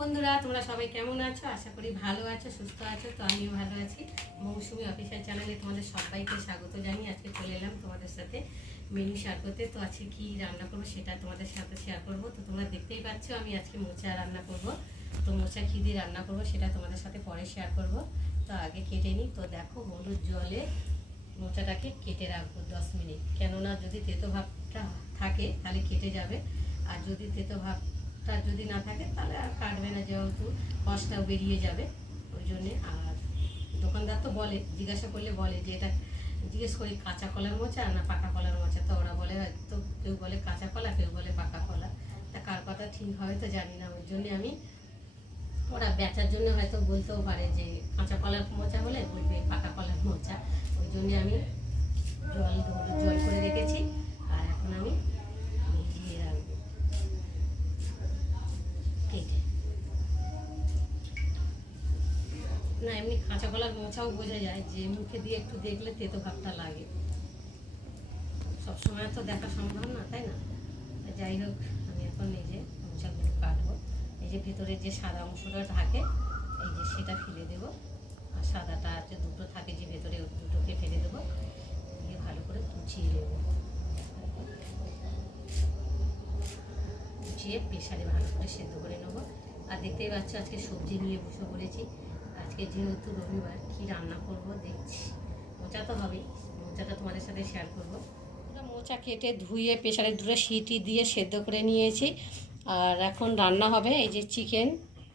বন্ধুরা তোমরা সবাই কেমন আছো? আশা করি ভালো আছো, সুস্থ আছো। তো আমিও ভালো আছি। মৌসুমি অফিসিয়াল চ্যানেলে তোমাদের সবাইকে স্বাগত জানিয়ে আজকে চলে এলাম তোমাদের সাথে মেনু শেয়ার করতে। তো আজকে কি রান্না করবো সেটা তোমাদের সাথে শেয়ার করব। তো তোমরা দেখতেই পাচ্ছ আমি আজকে মোচা রান্না করব। তো মোচা কী দিয়ে রান্না করব সেটা তোমাদের সাথে পরে শেয়ার করব। তো আগে কেটে নিই। তো দেখো, হলুদ জলে মোচাটাকে কেটে রাখবো 10 মিনিট, কেননা যদি তেতো ভাবটা থাকে তাহলে কেটে যাবে, আর যদি তেতো ভাবটা যদি না থাকে তাহলে আর কাটবে না, যেহেতু কষটাও বেরিয়ে যাবে ওই জন্যে। আর দোকানদার তো বলে, জিজ্ঞাসা করলে বলে যে এটা জিজ্ঞেস করি কাঁচা কলার মোচা না পাকা কলার মোচা। তো ওরা বলে হয়তো কেউ বলে কাঁচা কলা, কেউ বলে পাকা কলা। তা কার কথা ঠিক হবে তো জানি না, ওই জন্যে আমি ওরা বেচার জন্য হয়তো বলতেও পারে যে কাঁচা কলার মোচা হলে বলবে পাকা কলার মোচা। ওই জন্যে আমি জল করে রেখেছি। আর এখন আমি ভিজিয়ে রাখবো কেটে। না, এমনি কাঁচা কলার মোচাও বোঝা যায় যে মুখে দিয়ে একটু দেখলে তেতো ভাবটা লাগে। সবসময় তো দেখা সম্ভব না, তাই না? যাই হোক, আমি এখন এই যে মোচাগুলো কাটবো। এই যে ভেতরে যে সাদা অংশটা থাকে এই যে সেটা ফেলে দেবো, আর সাদাটা আছে দুটো থাকে যে ভেতরে, দুটোকে ফেলে দেবো, দিয়ে ভালো করে কুচিয়ে নেবো। কুচিয়ে প্রেশারে ভালো করে সেদ্ধ করে নেবো। আর দেখতেই পাচ্ছ আজকে সবজি নিয়ে বসে পড়েছি। আজকে যেহেতু রবিবার, কী রান্না করব দেখছি। মোচা তো হবেই, মোচাটা তোমাদের সাথে শেয়ার করবো। মোচা কেটে ধুয়ে প্রেশারে দুটো সিটি দিয়ে সেদ্ধ করে নিয়েছি। আর এখন রান্না হবে। এই যে চিকেন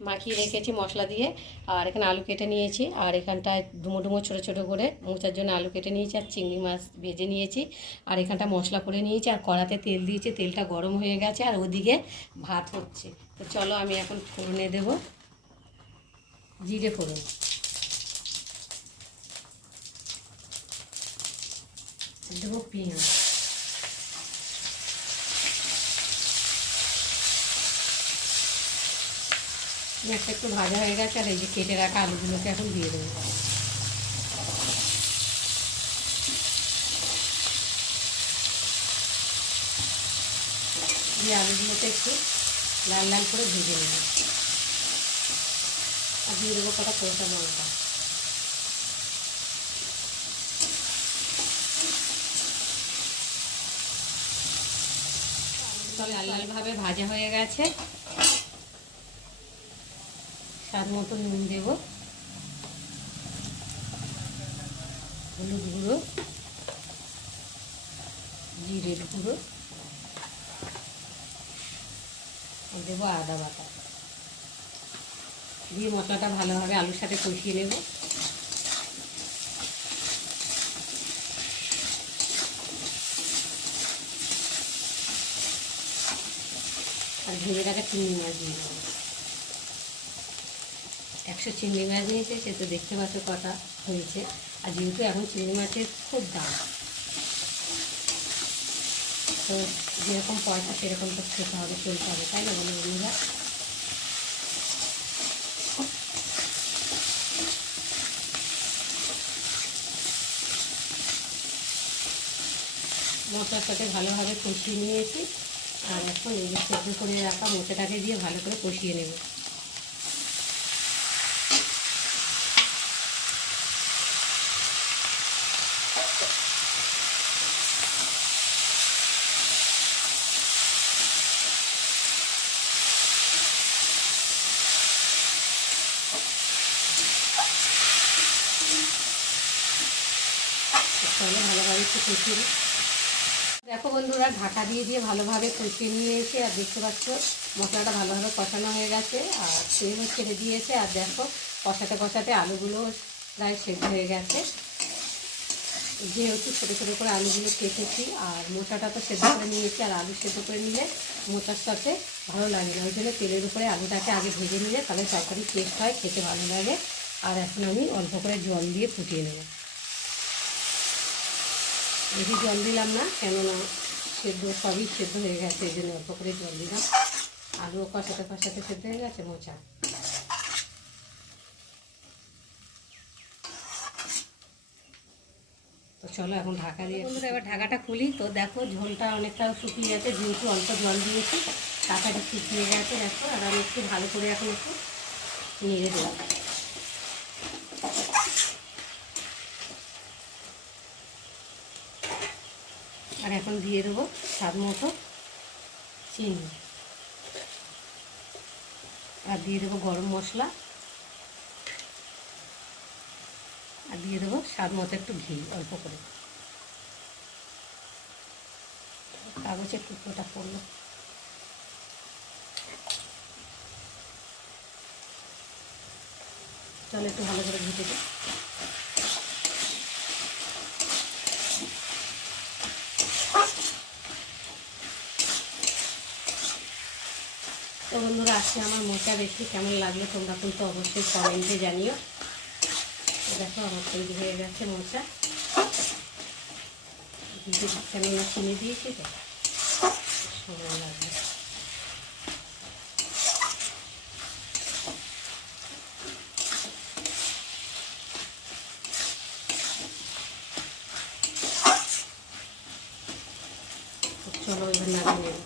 মাখিয়ে রেখেছি মশলা দিয়ে, আর এখানে আলু কেটে নিয়েছি, আর এখানটায় ডুমো ডুমো ছোটো ছোটো করে মোচার জন্য আলু কেটে নিয়েছি, আর চিংড়ি মাছ ভেজে নিয়েছি, আর এখানটা মশলা করে নিয়েছি, আর কড়াতে তেল দিয়েছি, তেলটা গরম হয়ে গেছে, আর ওদিকে ভাত হচ্ছে। তো চলো আমি এখন ফোড়নে দেব জিরে ফোড়ন, দেবো পেঁয়াজ, পেঁয়াজটা একটু ভাজা হয়ে গেছে, আর এই যে কেটে রাখা আলুগুলোকে এখন দিয়ে দেবো। দিয়ে আলুগুলোকে একটু লাল লাল করে ভেজে নেব, আর দিয়ে দেবো কটা কাঁচা লঙ্কা। লাল লালভাবে ভাজা হয়ে গেছে। স্বাদ মতো নুন দেব, হলুদ গুঁড়ো, জিরের গুঁড়ো, দেবো আদা বাটা, দিয়ে মশলাটা ভালোভাবে আলুর সাথে কষিয়ে নেব। আর ভেজে রাখা চিংড়ি মাছ দিয়ে দেবো। 100 চিংড়ি মাছ নিয়েছে, সে তো দেখতে পাচ্ছ কটা হয়েছে। আর যেহেতু এখন চিংড়ি মাছের খুব দাম, তো যেরকম পয়সা সেরকম তো খেতে হবে, চলতে হবে, তাই না বলো বন্ধুরা? মশলার সাথে ভালোভাবে কষিয়ে নিয়েছি, আর এখন এই যে সেদ্ধ করে রাখা মোচাটাকে দিয়ে ভালো করে কষিয়ে নেব। তাহলে ভালোভাবে একটু কষিয়ে নিই। দেখো বন্ধুরা, ঢাকা দিয়ে দিয়ে ভালোভাবে কষিয়ে নিয়েছে, আর দেখতে পাচ্ছ মশলাটা ভালোভাবে কষানো হয়ে গেছে, আর তেলও ছেড়ে দিয়েছে। আর দেখো কষাতে কষাতে আলুগুলো প্রায় সেদ্ধ হয়ে গেছে। যেহেতু ছোটো ছোটো করে আলুগুলো কেটেছি, আর মোচাটা তো সেদ্ধ করে নিয়েছি, আর আলু সেদ্ধ করে নিলে মোচার সাথে ভালো লাগে না, ওই জন্য তেলের উপরে আলুটাকে আগে ভেজে নিলে তাহলে তরকারি টেস্ট হয়, খেতে ভালো লাগে। আর এখন আমি অল্প করে জল দিয়ে ফুটিয়ে নেব। বেশি জল দিলাম না, কেননা সেদ্ধ সবই সেদ্ধ হয়ে গেছে, এই জন্য অল্প করে জল দিলাম। আলুও কষাতে কষাতে সেদ্ধ হয়ে গেছে মোচা। তো চলো এখন ঢাকা দিয়ে, বন্ধুরা এবার ঢাকাটা খুলি। তো দেখো ঝোলটা অনেকটা শুকিয়ে গেছে, যেহেতু অল্প জল দিয়েছি কাঁচাটা শুকিয়ে গেছে দেখো, আর আমি একটু ভালো করে এখন একটু নেড়ে দেবো। আর এখন দিয়ে দেবো স্বাদ মতো চিনি, আর দিয়ে দেবো গরম মশলা, আর দিয়ে দেবো স্বাদ মতো একটু ঘি অল্প করে। কাগজের টুকরোটা পড়লো। চলো একটু ভালো করে ঘুটে দিই। তো বন্ধুরা, আজকে আমার মোচা রেসিপি কেমন লাগলো তোমরা কিন্তু অবশ্যই কমেন্টে জানিও। দেখো আমার তৈরি হয়ে গেছে মোচা। দিতে দিচ্ছে আমি না চিনি দিয়েছি তো সময় লাগবে। চলো এবার নামিয়ে নেব।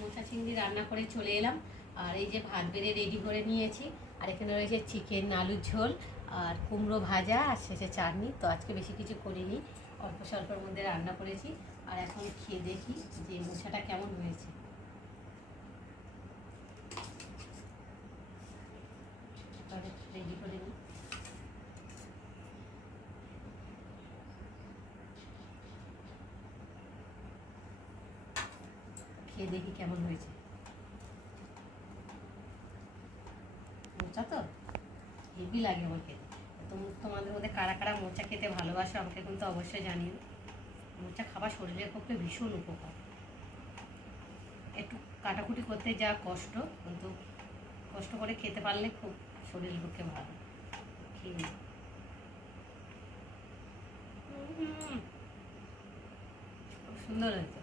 মোচা চিংড়ি রান্না করে চলে এলাম। আর এই যে ভাত বেড়ে রেডি করে নিয়েছি, আর এখানে রয়েছে চিকেন আলুর ঝোল আর কুমড়ো ভাজা আর শেষে চাটনি। তো আজকে বেশি কিছু করিনি, অল্প স্বল্পের মধ্যে রান্না করেছি। আর এখন খেয়ে দেখি যে মোচাটা কেমন হয়েছে। রেডি করে নিই। খেয়ে দেখি কেমন হয়েছে। মোচা তো হেভি লাগে আমার খেতে। তোমাদের মধ্যে কারা কারা মোচা খেতে ভালোবাসো আমাকে কিন্তু অবশ্যই জানিও। মোচা খাবার শরীরের পক্ষে ভীষণ উপকার। একটু কাটাকুটি করতে যা কষ্ট, কিন্তু কষ্ট করে খেতে পারলে খুব শরীরের পক্ষে ভালো। খেয়ে খুব সুন্দর হয়েছে।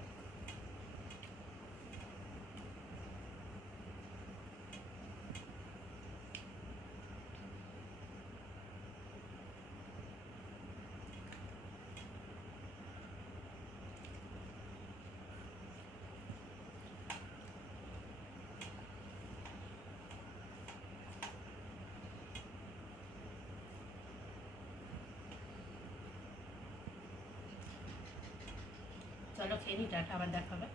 চলো খেয়ে নি, টাটা, আবার দেখা হবে।